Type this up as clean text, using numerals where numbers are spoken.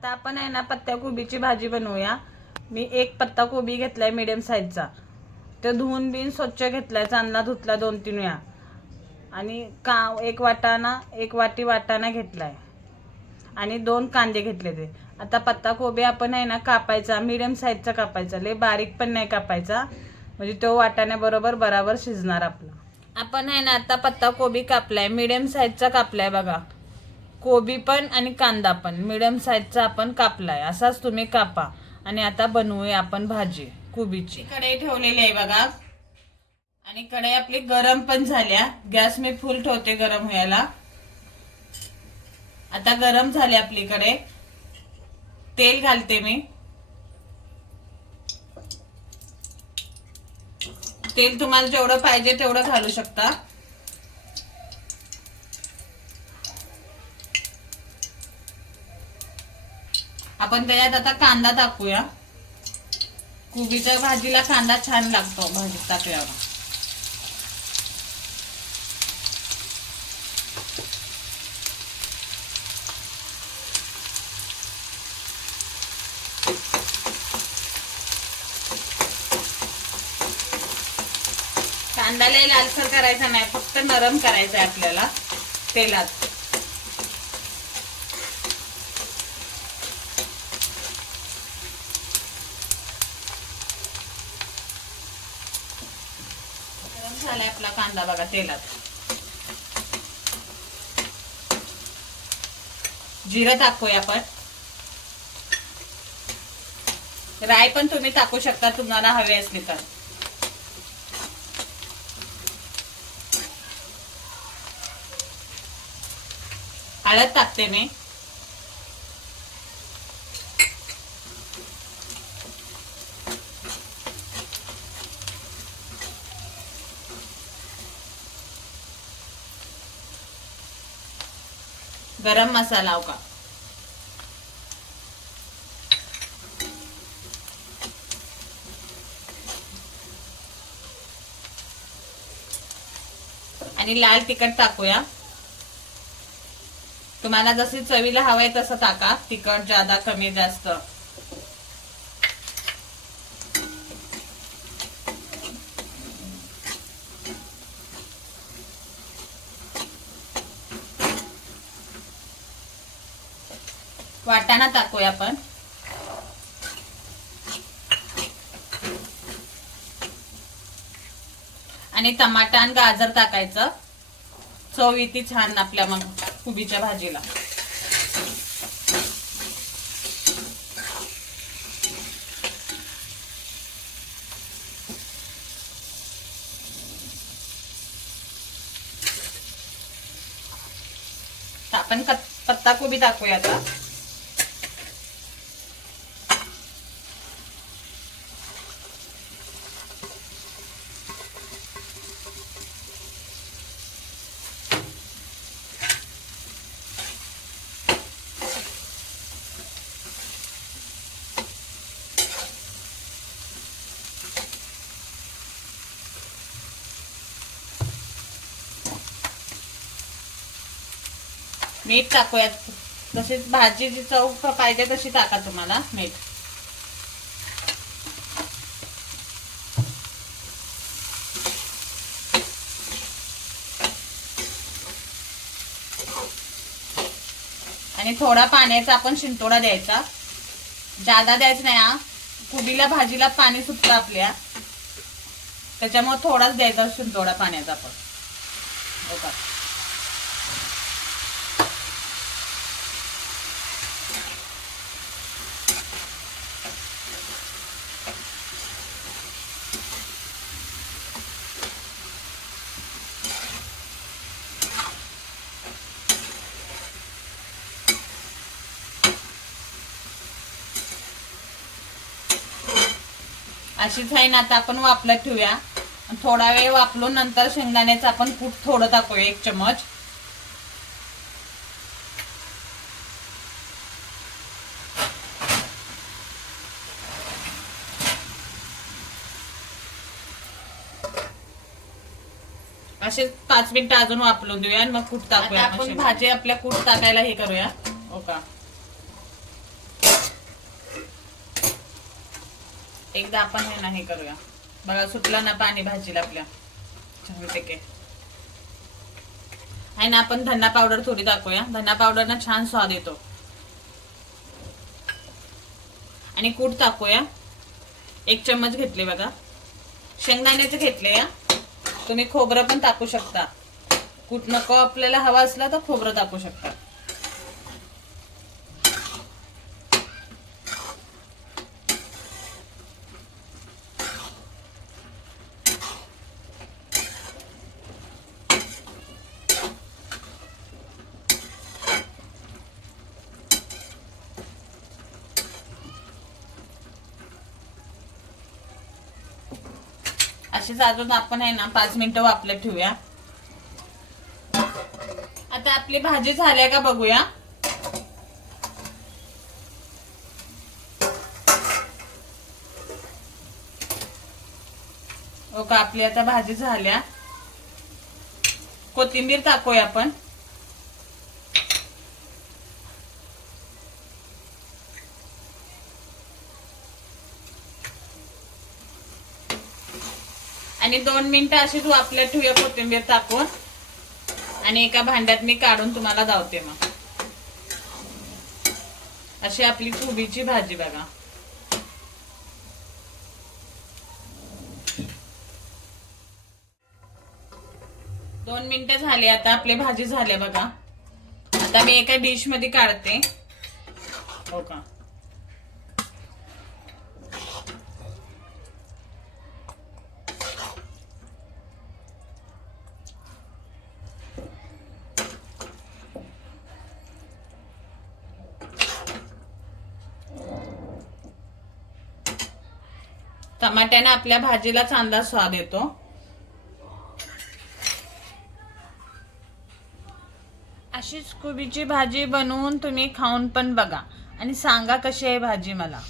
आता आपण आहे ना पत्ता कोबीची भाजी बनवूया। मी एक पत्ता कोबी घेतलाय मीडियम साईजचा, तो धुवून बिन स्वच्छ घेतलाय, चांगला धुतला 2-3 वेळा। आणि एक वाटी वाटाणा घेतलाय आणि 2 कांदे घेतले ते। आता पत्ता कोबी आपण आहे ना कापायचा, मीडियम साईजचा कापायचा, लय बारीक पण नाही कापायचा, म्हणजे तो वाटाण्या बरोबर शिजणार आपला। आपण आहे ना आता पत्ता कोबी कापलाय, मीडियम साईजचा कापलाय बघा। कोबी पण आणि कांदा पण मीडियम साईजचा आपण कापलाय, असाच तुम्ही कापा। आणि आता बनवूया आपण भाजी कोबीची। कढई ठेवलेली आहे बघा, आणि कढई आपली गरम पण झाल्या। गॅस मी फुल ठेवते गरम व्हायला। आता गरम झाली आपली कढई, तेल घालते मी। तेल तुम्हाला जेवढं पाहिजे तेवढं घालू शकता। आपण त्याच्यात आता कांदा टाकूया। कोबीच्या भाजीला कांदा छान लागतो भाजीत टाकल्यावर। कांदा लय लालसर करायचा नाही, फक्त नरम करायचा आहे आपल्याला तेलात। गरम झालाय आपला कांदा बघा तेलात। जिरं टाकूया आपण, राई पण तुम्ही टाकू शकता तुम्हाला हवे असले तर। हळद टाकते मी, गरम मसाला होगा, आणि लाल तिखट टाकूया। तुम्हाला जशी चवीला हवंय तसं टाका, तिखट ज्यादा कमी जास्त। वाटाणा टाकूया आपण, आणि टमाटा आणि गाजर टाकायचं, चव येते छान आपल्या मग कोबीच्या भाजीला। आपण पत्ता कोबी टाकूया आता। मीठ टाकूया, तशीच भाजीची चव पाहिजे तशी टाका तुम्हाला मीठ। आणि थोडा पाण्याचा आपण शिंतोडा द्यायचा, जादा द्यायचा नाही। हा कोबीला भाजीला पाणी सुटतं आपल्या, त्याच्यामुळे थोडाच द्यायचा शिंतोडा पाण्याचा आपण, हो का। अशीच आहे ना, आता आपण वापरत ठेवूया। थोडा वेळ वापरून नंतर शेंगदाण्याचं आपण कूट थोडं टाकूया, 1 चमच। असे 5 मिनिटं अजून वापरून देऊया आणि मग कूट टाकूया। आपण भाजी आपल्या कूट टाकायला हे करूया, हो का। एकदा आपण हे नाही करूया. बघा सुटलं ना पाणी भाजीला आपल्या छानपैकी. आहे ना, आपण धना पावडर थोडी टाकूया. धना पावडर ना छान स्वाद येतो. आणि कूट टाकूया. 1 चम्मच घेतले बघा. शेंगदाण्याचे घेतले या. तुम्ही खोबरं पण टाकू शकता. कूट नको आपल्याला हवा असला तर खोबरं टाकू शकता. अशीच अजून आपण आहे ना 5 मिनिटं वाफले ठेवूया. आता आपली भाजी झाल्या का बघूया. ओके, आपली आता भाजी झाल्या. कोथिंबीर टाकूया आपण. आणि 2 मिनिटं अशीच वाफल्यात ठेवूया कोथिंबीर टाकून. आणि एका भांड्यात मी काढून तुम्हाला दावते. मग अशी आपली कोबीची भाजी बघा. दोन मिनिटं झाली. आता आपली भाजी झाली बघा. आता मी एका डिश मध्ये काढते. हो का, टमाट्याने आपल्या भाजीला चांगला स्वाद येतो. अशीच कोबीची भाजी बनवून तुम्ही खाऊन पण बघा आणि सांगा कशी आहे भाजी मला.